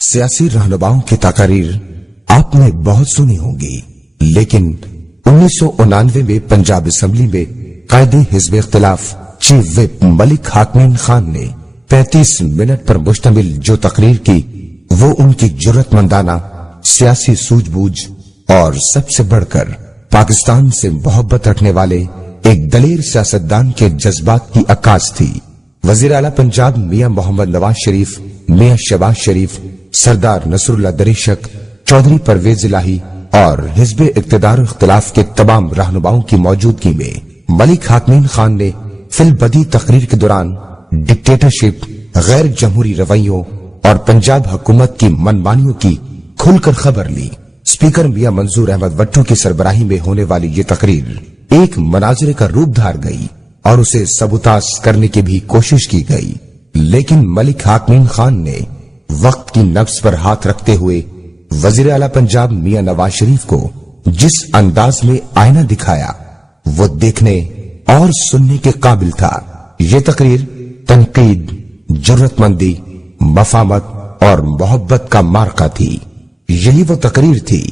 سیاسی رہنماؤں کی تقاریر آپ نے بہت سنی ہوں گی، لیکن 1999 میں پنجاب اسمبلی میں قائد حزب اختلاف چیف وپ ملک حاکمین خان نے 35 منٹ پر مشتمل جو تقریر کی، وہ ان کی جرأت مندانہ سیاسی سوجھ بوجھ اور سب سے بڑھ کر پاکستان سے محبت رکھنے والے ایک دلیر سیاستدان کے جذبات کی عکاس تھی۔ وزیر اعلیٰ پنجاب میاں محمد نواز شریف، میاں شہباز شریف، سردار نصر اللہ دریشک، چودھری پرویز الہی اور حزب اقتدار اختلاف کے تمام رہنماؤں کی موجودگی میں ملک حاکمین خان نے فی البدی تقریر کے دوران ڈکٹیٹرشپ، غیر جمہوری رویوں اور پنجاب حکومت کی منمانیوں کی کھل کر خبر لی۔ اسپیکر میاں منظور احمد وٹو کی سربراہی میں ہونے والی یہ تقریر ایک مناظرے کا روپ دھار گئی اور اسے سبوتاژ کرنے کی بھی کوشش کی گئی، لیکن ملک حاکمین خان نے وقت کی نبض پر ہاتھ رکھتے ہوئے وزیر اعلیٰ پنجاب میاں نواز شریف کو جس انداز میں آئینہ دکھایا وہ دیکھنے اور سننے کے قابل تھا۔ یہ تقریر تنقید، جرأت مندی، مفاہمت اور محبت کا مارکہ تھی۔ یہی وہ تقریر تھی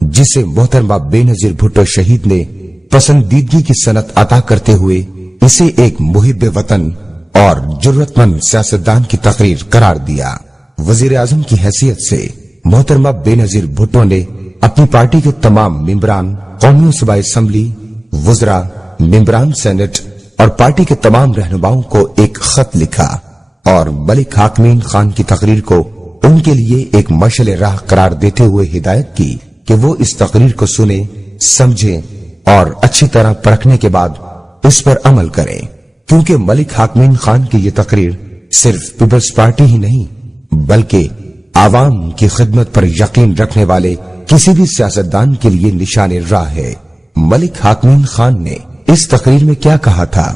جسے محترمہ بے نظیر بھٹو شہید نے پسندیدگی کی صنعت عطا کرتے ہوئے اسے ایک محب وطن اور جرأت مند سیاستدان کی تقریر قرار دیا۔ وزیر اعظم کی حیثیت سے محترمہ بے نظیر بھٹو نے اپنی پارٹی کے تمام ممبران، قومی صوبائی اسمبلی، وزراء، ممبران سینٹ اور پارٹی کے تمام رہنماؤں کو ایک خط لکھا اور ملک حاکمین خان کی تقریر کو ان کے لیے ایک مشعل راہ قرار دیتے ہوئے ہدایت کی کہ وہ اس تقریر کو سنیں، سمجھیں اور اچھی طرح پرکھنے کے بعد اس پر عمل کریں، کیونکہ ملک حاکمین خان کی یہ تقریر صرف پیپلز پارٹی ہی نہیں بلکہ عوام کی خدمت پر یقین رکھنے والے کسی بھی سیاستدان کے لیے نشان راہ ہے۔ ملک حاکمین خان نے اس تقریر میں کیا کہا تھا،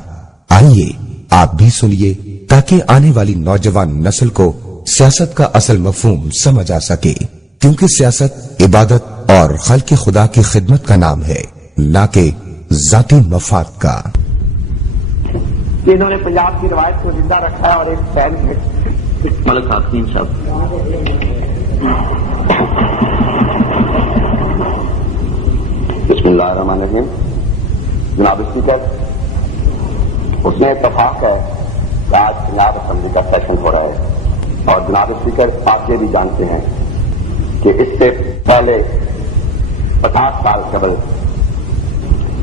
آئیے آپ بھی سنیے تاکہ آنے والی نوجوان نسل کو سیاست کا اصل مفہوم سمجھ آ سکے، کیونکہ سیاست عبادت اور خلق خدا کی خدمت کا نام ہے، نہ کہ ذاتی مفاد کا۔ انہوں نے پنجاب کی روایت کو زندہ رکھا ہے اور ایک فین ہے ملک حاکمین صاحب۔ بسم اللہ الرحمن الرحیم۔ جناب اسپیکر، اس میں اتفاق ہے کہ آج پنجاب اسمبلی کا سیشن ہو رہا ہے اور جناب اسپیکر آپ یہ بھی جانتے ہیں کہ اس سے پہلے 50 سال قبل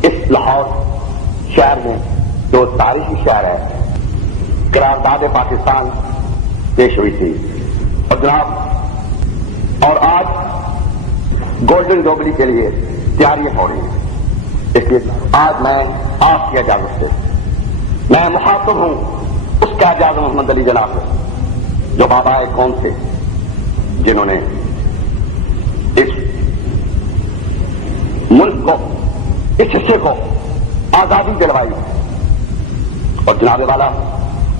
اس لاہور شہر میں جو تاریخی شہر ہے قرارداد پاکستان پیش ہوئی تھی اور جناب اور آج گولڈن جوبلی کے لیے تیاریاں ہو رہی ہیں۔ اس لیے آج میں آپ کی اجازت سے میں مخاطب ہوں اس قائد اعظم محمد علی جناح سے جو بابا قوم تھے، جنہوں نے اس ملک کو، اس حصے کو آزادی دلوائی۔ اور جناب والا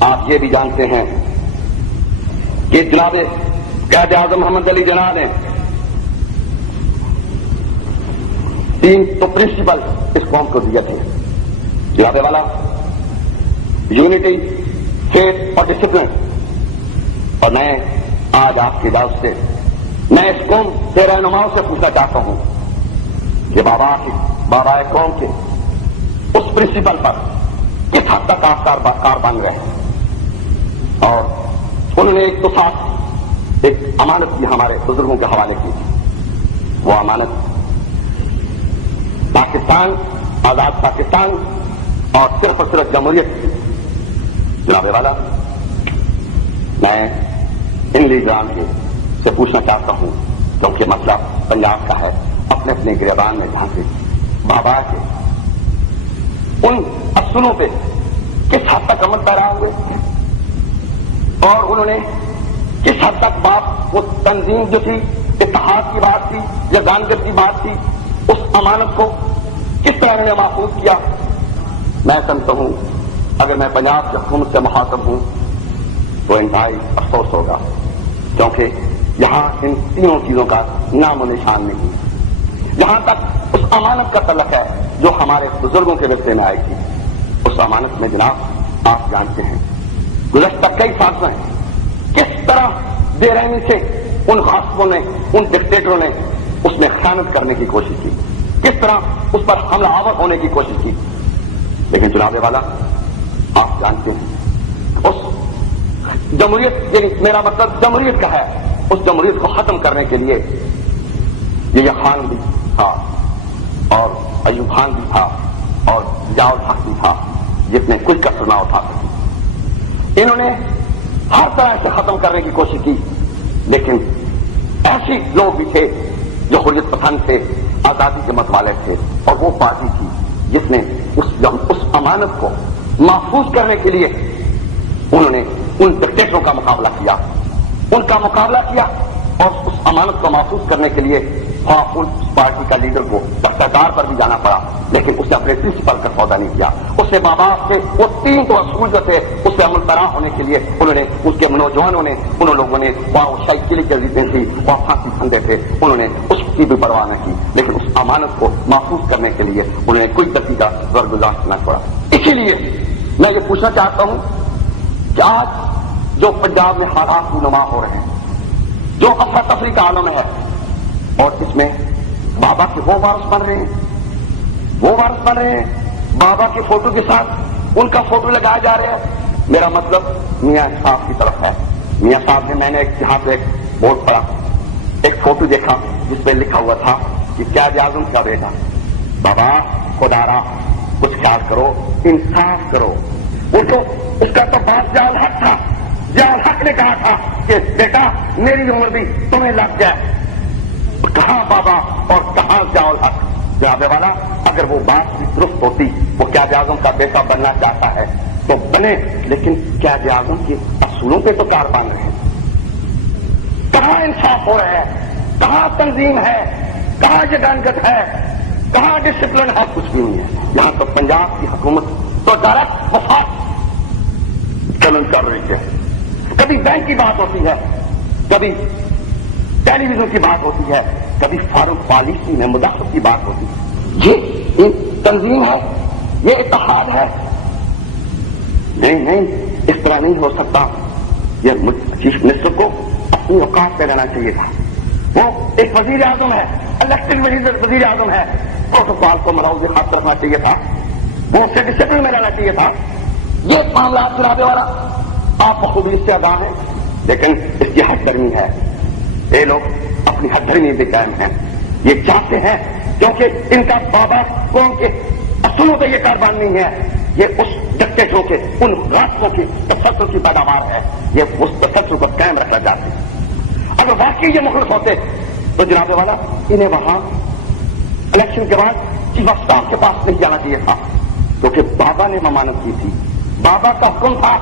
آپ یہ بھی جانتے ہیں کہ جناب قائد اعظم محمد علی جناح نے 3 تو پرنسپل اس قوم کو دیے تھے، جناب والا یونٹی، فیتھ اور ڈسپلن۔ اور میں آج آپ کی اجازت سے میں اس قوم کے رہنماؤں سے پوچھنا چاہتا ہوں کہ بابا قوم کے اس پرنسپل پر کس حد تک آپ کار بن رہے ہیں۔ اور انہوں نے ایک تو ساتھ ایک امانت کی ہمارے بزرگوں کے حوالے کی، وہ امانت پاکستان، آزاد پاکستان اور صرف جمہوریت۔ جناب والا میں ان لیڈران سے پوچھنا چاہتا ہوں، کیونکہ مسئلہ پنجاب کا ہے، اپنے اپنے گریبان میں جھانکے بابا کے ان اصولوں پہ کس حد تک عمل پیرا ہوئے اور انہوں نے کس حد تک باپ وہ تنظیم جو تھی، اتحاد کی بات تھی یا گانگت کی بات تھی، اس امانت کو کس طرح نے محفوظ کیا۔ میں سمجھتا ہوں اگر میں پنجاب کی حکومت سے مخاطب ہوں تو انتہائی افسوس ہوگا، کیونکہ یہاں ان تینوں چیزوں کا نام و نشان نہیں۔ جہاں تک اس امانت کا تعلق ہے جو ہمارے بزرگوں کے ورثے میں آئی تھی، اس امانت میں جناب آپ جانتے ہیں گزشتہ کئی سالوں میں کس طرح بے رحمی سے ان غاصبوں نے، ان ڈکٹیٹروں نے اس میں خیانت کرنے کی کوشش کی، کس طرح اس پر حملہ آور ہونے کی کوشش کی. لیکن جناب والا آپ جانتے ہیں اس جمہوریت، یعنی میرا مطلب جمہوریت کا ہے، اس جمہوریت کو ختم کرنے کے لیے یہ خان بھی تھا اور ایوب خان بھی تھا اور ضیاء الحق بھی تھا، جس نے کوئی کسر نہ اٹھا سکی. انہوں نے ہر طرح سے ختم کرنے کی کوشش کی، لیکن ایسے لوگ بھی تھے جو حریت پسند تھے، آزادی کے مت والے تھے، اور وہ پارٹی تھی جس نے اس امانت کو محفوظ کرنے کے لیے انہوں نے ان ڈکٹیٹروں کا مقابلہ کیا، ان کا مقابلہ کیا، اور اس امانت کو محفوظ کرنے کے لیے اس پارٹی کا لیڈر کو دفتردار پر بھی جانا پڑا، لیکن اس نے اپنے پرنسپل کا سودا نہیں کیا. اس سے ماں باپ سے وہ 3 تو اصول جو تھے اس سے عمل پیرا ہونے کے لیے انہوں نے، اس کے نوجوانوں نے، ان لوگوں نے وہاں شاہی قلعے کی عزیزیں تھی، وہاں پھانسی پھندے تھے، انہوں نے اس کی بھی پرواہ نہ کی، لیکن اس امانت کو محفوظ کرنے کے لیے انہوں نے کوئی نتیجہ برگزار نہ چھوڑا. اسی لیے میں یہ پوچھنا چاہتا ہوں کہ آج جو پنجاب میں حالات رونما ہو رہے ہیں، جو افراتفری کا عالم ہے، اور اس میں بابا کے وہ وارث بن رہے ہیں، بابا کے فوٹو کے ساتھ ان کا فوٹو لگایا جا رہا ہے. میرا مطلب میاں صاحب کی طرف ہے. میاں صاحب نے، میں نے یہاں پہ ایک بورڈ پڑا، ایک فوٹو دیکھا جس پہ لکھا ہوا تھا کہ قائد اعظم کا بیٹا. بابا خدارا کچھ خیال کرو، انصاف کرو. وہ تو اس کا تو باپ ضیاء الحق تھا، ضیاء الحق نے کہا تھا کہ بیٹا میری عمر بھی تمہیں لگ جائے. کہاں بابا اور کہاں ضیاء الحق؟ جناب والا اگر وہ بات کی درست ہوتی، وہ قائد اعظم کا بیٹا بننا چاہتا ہے تو بنے، لیکن قائد اعظم کے اصولوں پہ تو کار بن رہے ہیں. کہاں انصاف ہو رہا ہے؟ کہاں تنظیم ہے؟ کہاں جگانگت ہے؟ کہاں ڈسپلن ہے؟ کچھ بھی نہیں ہے. یہاں تو پنجاب کی حکومت تو ڈائریکٹ وفاق چلن کر رہی ہے. کبھی بینک کی بات ہوتی ہے، کبھی ٹیلی ویژن کی بات ہوتی ہے، کبھی فارغ پالیسی میں مداخلت کی بات ہوتی ہے. یہ تنظیم ہے، یہ اتحاد ہے. نہیں، اس طرح نہیں ہو سکتا. یہ چیف منسٹر کو اپنی اوقات پہ رہنا چاہیے تھا. وہ ایک وزیر اعظم ہے، الیکٹڈ وزیر اعظم ہے، پروٹوکال کو مراعات خاص رکھنا چاہیے تھا، وہ اس سے ڈسپلن میں رہنا چاہیے تھا. یہ معاملات جناب والا آپ بخوبی اس سے آگاہ ہیں، لیکن اس کی حد درمی ہے. یہ لوگ اپنی حد درمی بے قائم ہیں. یہ چاہتے ہیں کیونکہ ان کا بابا قوم کے اصولوں پہ یہ کاربان نہیں ہے، یہ اس ڈکٹیٹروں کے، ان راستوں کے تسلسل کی پیداوار ہے. یہ اس تسلسل کو قائم رکھنا چاہتے ہیں. اگر واقعی یہ مخلص ہوتے تو جناب والا انہیں وہاں الیکشن کے بعد چیف آف اسٹاف کے پاس نہیں جانا چاہیے تھا، کیونکہ بابا نے ضمانت کی تھی. بابا کا حکم تھا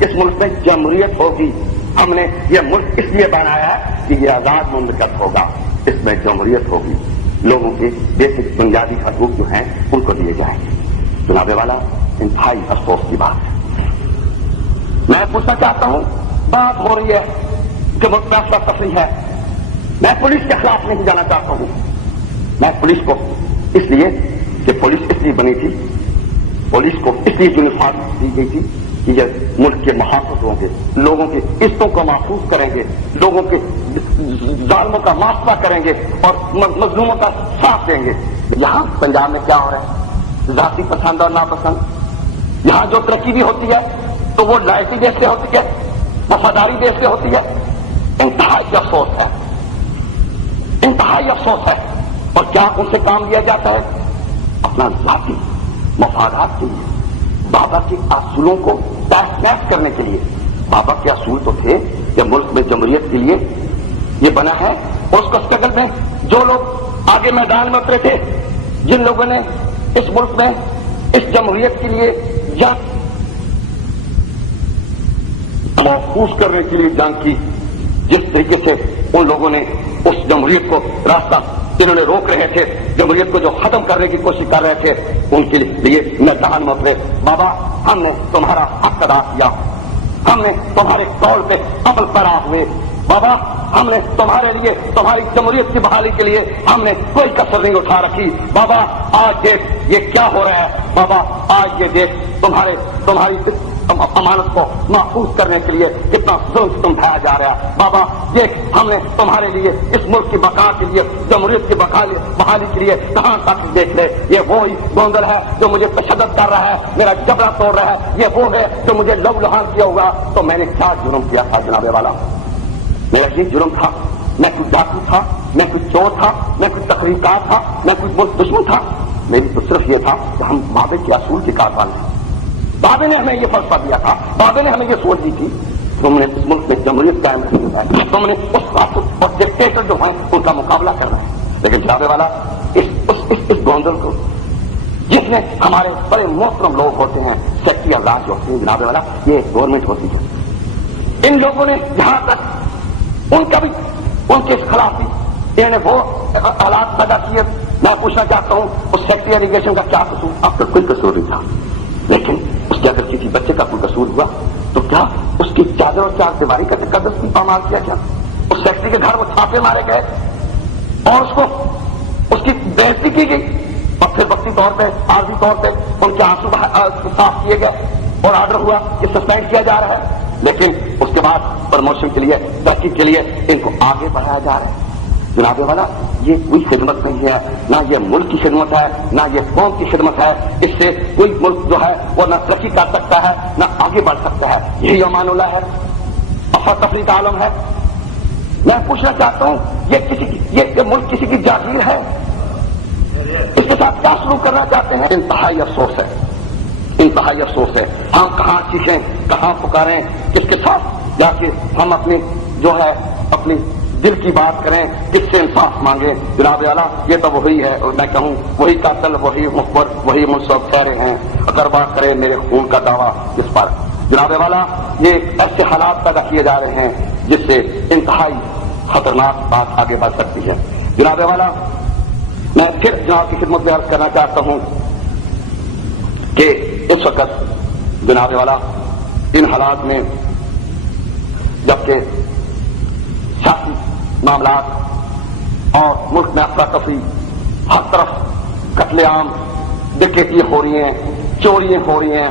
اس ملک میں جمہوریت ہوگی. ہم نے یہ ملک اس لیے بنایا کہ یہ آزاد مملکت ہوگا، اس میں جمہوریت ہوگی، لوگوں کے بیسک بنیادی حقوق جو ہیں ان کو دیے جائیں گے. جناب والا انتہائی افسوس کی بات ہے. میں پوچھنا چاہتا ہوں، بات ہو رہی ہے کہ ملک میں افرا تفری ہے. میں پولیس کے خلاف نہیں جانا چاہتا ہوں. میں پولیس کو اس لیے کہ پولیس اس لیے بنی تھی، پولیس کو اس لیے یونیفارم دی گئی تھی کہ یہ ملک کے محافظ ہوں گے، لوگوں کے عزتوں کو محفوظ کریں گے، لوگوں کے ظالموں کا محاصرہ کریں گے اور مظلوموں کا ساتھ دیں گے. یہاں پنجاب میں کیا ہو رہا ہے؟ ذاتی پسند اور ناپسند. یہاں جو ترقی بھی ہوتی ہے تو وہ لائٹی بیس سے ہوتی ہے، وفاداری بیس سے ہوتی ہے. انتہائی افسوس ہے، انتہائی افسوس ہے. اور کیا ان سے کام لیا جاتا ہے؟ اپنا ذاتی مفادات کے لیے، بابا کے اصولوں کو ٹیکس کرنے کے لیے. بابا کے اصول تو تھے کہ ملک میں جمہوریت کے لیے یہ بنا ہے، اور اس کو اسٹرگل میں جو لوگ آگے میدان میں اترے تھے، جن لوگوں نے اس ملک میں اس جمہوریت کے لیے جنگ محفوظ کرنے کے لیے جنگ کی، جس طریقے سے ان لوگوں نے اس جمہوریت کو راستہ جنہوں نے روک رہے تھے، جمہوریت کو جو ختم کرنے کی کوشش کر رہے تھے، ان کے لیے میدان میں اترے. بابا ہم نے تمہارا حق ادا کیا، ہم نے تمہارے قول پہ عمل پیرا ہوئے. بابا ہم نے تمہارے لیے، تمہاری جمہوریت کی بحالی کے لیے ہم نے کوئی کسر نہیں اٹھا رکھی. بابا آج دیکھ یہ کیا ہو رہا ہے. بابا آج یہ دیکھ تمہاری امانت کو محفوظ کرنے کے لیے کتنا ظلم ستم ڈھایا جا رہا ہے. بابا یہ ہم نے تمہارے لیے اس ملک کی بقا کے لیے, جمہوریت کی بحالی کے لیے کہاں تک دیکھ لے. یہ وہی گوندل ہے جو مجھے تشدد کر رہا ہے, میرا جبرا توڑ رہا ہے. یہ وہ ہے جو مجھے لو لہان کیا ہوگا. تو میں نے کیا جرم کیا تھا جناب والا؟ میرا یہ جرم تھا, میں کوئی ڈاکو تھا, میں کوئی چور تھا, میں کوئی تقریر کار تھا, میں کوئی ملک دشمن تھا؟ میری تو صرف یہ تھا کہ ہم بابے کے اصول کے کاربان ہیں. بابے نے ہمیں یہ فلسفہ دیا تھا, بابے نے ہمیں یہ سوچ دی تھی. تم نے اس ملک میں جمہوریت قائم رکھنی ہے, تم نے اس اور ڈکٹیٹر جو ہیں ان کا مقابلہ کرنا ہے. لیکن جناب والا اس گوندل کو جس میں ہمارے بڑے محترم لوگ ہوتے ہیں, سیکٹری اعزاز جو ہوتے ہیں جناب والا, یہ گورنمنٹ ہوتی ہے. ان لوگوں نے جہاں تک ان کا بھی ان کے خلاف بھی انہوں نے وہ حالات پیدا کیے. میں پوچھنا چاہتا ہوں اس سیکٹری ایجوکیشن کا کیا قصور؟ اب تک کوئی قصور نہیں تھا, لیکن اس کے اگر کسی بچے کا کوئی قصور ہوا تو کیا اس کی چادر اور چار دیواری کا تقدس بھی پامال کیا؟ کیا اس سیکٹری کے گھر وہ چھاپے مارے گئے اور اس کو اس کی بےعزتی کی گئی, اور پھر وقتی طور پہ عارضی طور پہ ان کے آنسو صاف کیے گئے اور آرڈر ہوا کہ سسپینڈ کیا جا رہا ہے. لیکن اس کے بعد پروموشن کے لیے, ترقی کے لیے ان کو آگے بڑھایا جا رہا ہے. جناب والا یہ کوئی خدمت نہیں ہے, نہ یہ ملک کی خدمت ہے, نہ یہ قوم کی خدمت ہے. اس سے کوئی ملک جو ہے وہ نہ ترقی کر سکتا ہے نہ آگے بڑھ سکتا ہے. یہی امان اللہ ہے, افراتفری کا عالم ہے. میں پوچھنا چاہتا ہوں یہ ملک کسی کی جاگیر ہے؟ اس کے ساتھ کیا شروع کرنا چاہتے ہیں؟ انتہائی افسوس ہے, انتہائی افسوس ہے. ہم کہاں چیخیں, کہاں پکاریں, کس کے ساتھ جا کے ہم اپنی جو ہے اپنی دل کی بات کریں, کس سے انصاف مانگیں؟ جناب اعلیٰ یہ تو وہی ہے, اور میں کہوں وہی قاتل, وہی مخبر, وہی منصف کہہ رہے ہیں اگر بات کریں میرے خون کا دعویٰ جس پر. جناب والا یہ ایسے حالات پیدا کیے جا رہے ہیں جس سے انتہائی خطرناک بات آگے بڑھ سکتی ہے. جناب والا میں پھر جناب کی خدمت میں عرض کرنا چاہتا ہوں کہ اس وقت جناب والا ان حالات میں جبکہ سیاسی معاملات اور ملک میں افراتفری, ہر طرف قتل عام, ڈکیتیاں ہو رہی ہیں, چوریاں ہو رہی ہیں,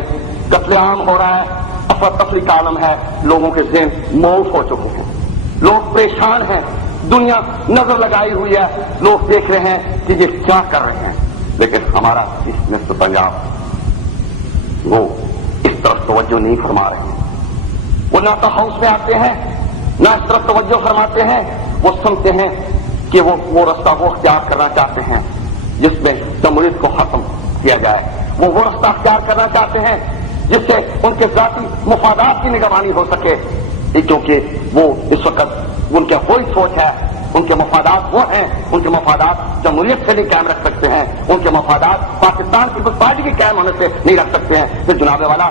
قتل عام ہو رہا ہے, افراتفری کا عالم ہے, لوگوں کے ذہن موت ہو چکے ہیں, لوگ پریشان ہیں, دنیا نظر لگائی ہوئی ہے, لوگ دیکھ رہے ہیں کہ یہ کیا کر رہے ہیں. لیکن ہمارا اس نصف پنجاب وہ اس طرف توجہ نہیں فرما رہے ہیں. وہ نہ تو ہاؤس میں آتے ہیں نہ اس طرف توجہ فرماتے ہیں. وہ سمجھتے ہیں کہ وہ رستہ وہ اختیار کرنا چاہتے ہیں جس میں جمہوریت کو ختم کیا جائے. وہ رستہ اختیار کرنا چاہتے ہیں جس سے ان کے ذاتی مفادات کی نگرانی ہو سکے, کیونکہ وہ اس وقت ان کا کوئی سوچ ہے, ان کے مفادات وہ ہیں, ان کے مفادات جمہوریت سے نہیں قائم رکھ سکتے ہیں, ان کے مفادات پاکستان کی پارٹی کے قائم ہونے سے نہیں رکھ سکتے ہیں. پھر جناب والا